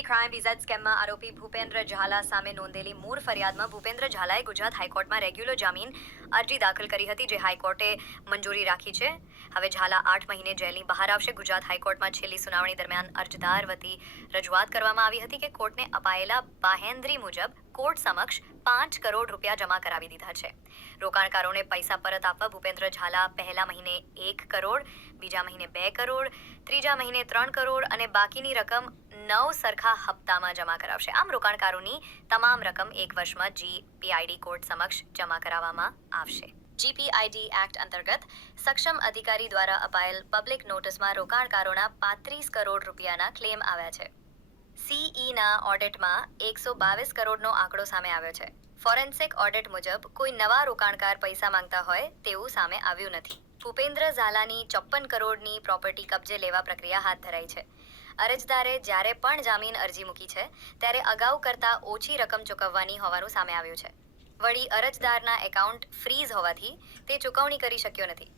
CCTV crime વિઝેટ સ્કેમમાં આરોપી ભૂપેન્દ્ર ઝાલા સામે નોંધેલી મૂળ ફરિયાદમાં ભૂપેન્દ્ર ઝાલાએ ગુજરાત હાઈકોર્ટમાં રેગ્યુલર જામીન અરજી દાખલ કરી હતી, જે હાઈકોર્ટે મંજૂરી રાખી છે. હવે ઝાલા 8 મહિને જેલની બહાર આવશે. ગુજરાત હાઈકોર્ટમાં છેલ્લી સુનાવણી દરમિયાન અરજદાર વતી રજૂઆત કરવામાં આવી હતી કે કોર્ટને અપાયેલા બાહેંધરી મુજબ કોર્ટ સમક્ષ 5 કરોડ રૂપિયા જમા કરાવી દીધા છે. રોકાણકારોને પૈસા પરત આપવા ભૂપેન્દ્ર ઝાલા પહેલા મહિને 1 કરોડ, બીજા મહિને 2 કરોડ, ત્રીજા મહિને 3 કરોડ અને બાકીની રકમ 9 સરખા હપ્તામાં જમા કરાવશે. આમ રોકાણકારોની તમામ રકમ 1 વર્ષમાં જીપીઆઈડી કોર્ટ સમક્ષ જમા કરાવવામાં આવશે. જીપીઆઈડી એક્ટ અંતર્ગત સક્ષમ અધિકારી દ્વારા અપાયેલ પબ્લિક નોટિસમાં રોકાણકારોના 35 કરોડ રૂપિયાના ક્લેમ આવ્યા છે. સીઈના ઓડિટમાં 122 કરોડનો આંકડો સામે આવ્યો છે. ફોરેન્સિક ઓડિટ મુજબ કોઈ નવા રોકાણકાર પૈસા માંગતા હોય તેવું સામે આવ્યું નથી. ભૂપેન્દ્ર ઝાલાની 54 કરોડની પ્રોપર્ટી કબજે લેવા પ્રક્રિયા હાથ ધરાઈ છે. અરજદારે જ્યારે પણ જામીન અરજી મૂકી છે ત્યારે અગાઉ કરતાં ઓછી રકમ ચૂકવવાની હોવાનું સામે આવ્યું છે. વળી અરજદારના એકાઉન્ટ ફ્રીઝ હોવાથી તે ચૂકવણી કરી શક્યો નથી.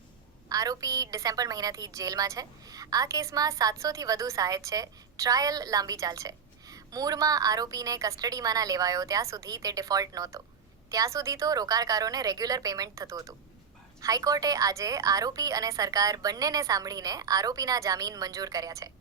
આરોપી ડિસેમ્બર મહિનાથી જેલમાં છે. આ કેસમાં 700થી વધુ સાહેબ છે. ટ્રાયલ લાંબી ચાલશે. મૂળમાં આરોપીને કસ્ટડીમાં ના લેવાયો ત્યાં સુધી તે ડિફોલ્ટ નહોતો. ત્યાં સુધી તો રોકાણકારોને રેગ્યુલર પેમેન્ટ થતું હતું. હાઈકોર્ટે આજે આરોપી અને સરકાર બંનેને સાંભળીને આરોપીના જામીન મંજૂર કર્યા છે.